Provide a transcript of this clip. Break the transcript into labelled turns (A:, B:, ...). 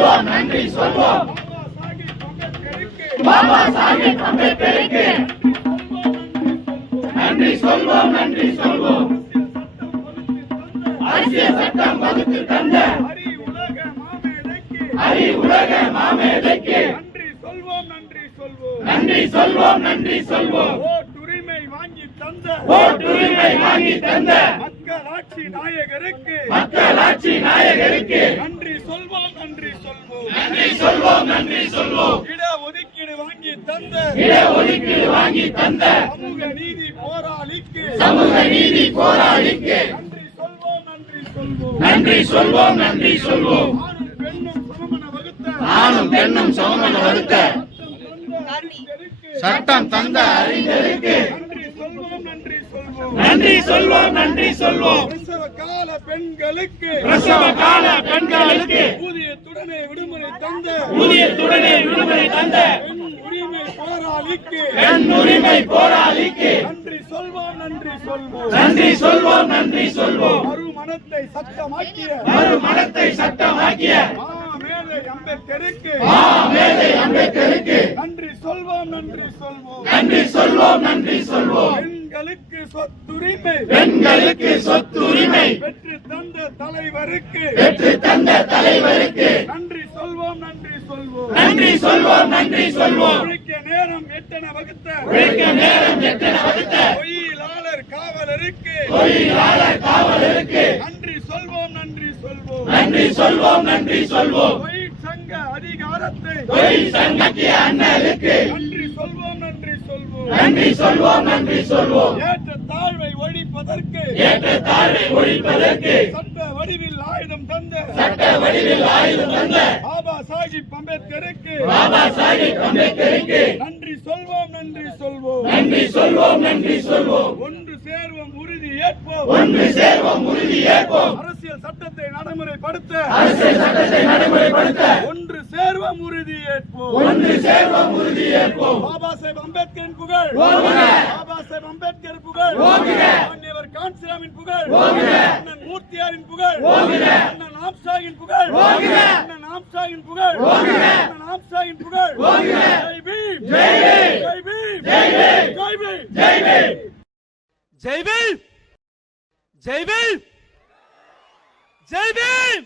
A: சொல்வோம் நன்றி சொல்வோம். பாபா சாஹிப் அம்பேத்கருக்கு நன்றி சொல்வோம் நன்றி சொல்வோம். அரசியல் சட்டம் வகுத்து தந்த
B: ஹரி உலக மாமேதைக்கு
A: அரி உலக மாமேதைக்கு
B: நன்றி சொல்வோம் நன்றி சொல்வோம்.
A: நன்றி சொல்வோம் நன்றி சொல்வோம்
B: ஓட்டுரிமை வாங்கி தந்த
A: ஓட்டுரிமை வாங்கி தந்த
B: மக்களாட்சி நாயகருக்கு
A: மக்களாட்சி நாயகருக்கு
B: சொல்வோம் நன்றி சொல்வோம்.
A: நன்றி சொல்வோம் நன்றி சொல்வோம்.
B: இட ஒதுக்கீடு வாங்கி தந்த
A: இட ஒதுக்கீடு வாங்கி தந்த
B: சமூக நீதி போராளிக்கு
A: சமூக நீதி போராளிக்கு
B: நன்றி சொல்வோம் நன்றி சொல்வோம்.
A: நன்றி சொல்வோம் நன்றி சொல்வோம்.
B: ஆணும் பெண்ணும் சமமன வகுத்த
A: ஆணும் பெண்ணும் சமமன வகுத்த
B: சட்டம் தந்த அறிஞருக்கு நன்றி சொல்வோம் நன்றி சொல்வோம்.
A: நன்றி சொல்வோம் நன்றி
B: பெண்களுக்கு
A: பிரசவ கால பெண்களுக்கு
B: ஊதியத்துடனே விடுமுறை தந்த
A: ஊதியத்துடனே விடுமுறை தந்த
B: பெண் உரிமை போராளிக்கு
A: பெண் உரிமை போராளிக்கு
B: நன்றி சொல்வோம் நன்றி சொல்வோம்.
A: நன்றி சொல்வோம் நன்றி சொல்வோம்.
B: மறுமணத்தை சட்டமாக்கிய
A: மறுமணத்தை சட்டமாக்கிய
B: அம்பேத்கருக்கு
A: அம்பேத்கருக்கு
B: நன்றி சொல்வோம் நன்றி சொல்வோம்.
A: நன்றி சொல்வோம் நன்றி சொல்வோம்.
B: பெண்களுக்கு சொத்துரிமை.
A: பெண்களுக்கு சொத்துரிமை.
B: பெற்று தந்த தலைவருக்கு.
A: பெற்று தந்த தலைவருக்கு.
B: நன்றி சொல்வோம் நன்றி சொல்வோம்.
A: நன்றி சொல்வோம் நன்றி சொல்வோம்.
B: உழைக்க நேரம் எட்டன வகுத்த.
A: உழைக்க நேரம் எத்தனை வகுத்த.
B: பொய்யிலாளர் காவலருக்கு.
A: தொழிலாளர் காவலருக்கு.
B: நன்றி சொல்வோம் நன்றி சொல்வோம்.
A: நன்றி சொல்வோம் நன்றி சொல்வோம்.
B: தொழிற்சங்க அதிகாரத்தை.
A: தொழில் சங்கத்திய அண்ணலுக்கு.
B: நன்றி சொல்வோம் நன்றி சொல்வோம்.
A: நன்றி சொல்வோம் நன்றி சொல்வோம்.
B: ஏற்ற ஒழிப்பதற்கு
A: ஏற்ற தாழ்வை ஒழிப்பதற்கு
B: சட்ட வடிவில் ஆயுதம் தந்த
A: சட்ட வடிவில் ஆயுதம் தந்த
B: பாபா சாஹிப் அம்பேத்கருக்கு
A: பாபா சாஹிப் அம்பேத்கருக்கு
B: நன்றி சொல்வோம் நன்றி சொல்வோம்.
A: நன்றி சொல்வோம் நன்றி சொல்வோம்.
B: ஒன்று சேர்வோம் உறுதி ஏற்போம்.
A: ஒன்று சேர்வோம் உறுதி ஏற்போம்.
B: அரசியல் சட்டத்தை நடைமுறைப்படுத்த
A: அரசியல் சட்டத்தை நடைமுறைப்படுத்த
B: ஒன்று சேர்வோம் உறுதி ஏற்போம்.
A: ஒன்று சேர்வோம் உறுதி ஏற்போம்.
B: பாபா சாஹேப் அம்பேத்கரின் புகழ். பாபா சாஹேப் அம்பேத்கர் புகழ். புகழ். அண்ணன் மூர்த்தியாரின் புகழ். அண்ணன் ஆம்சாகின் புகழ். அண்ணன் ஆம்சாகின் புகழ். அண்ணன் ஆம்சாகின் புகழ்
A: ஓங்குக.
B: ஜெய் பீம்
A: ஜெய் பீம்.
B: ஜெய் பீம்
A: ஜெய் பீம்.
B: ஜெய் பீம்
A: ஜெய் பீம்
B: ஜெய் பீம் ஜெய் பீம் ஜெய் பீம்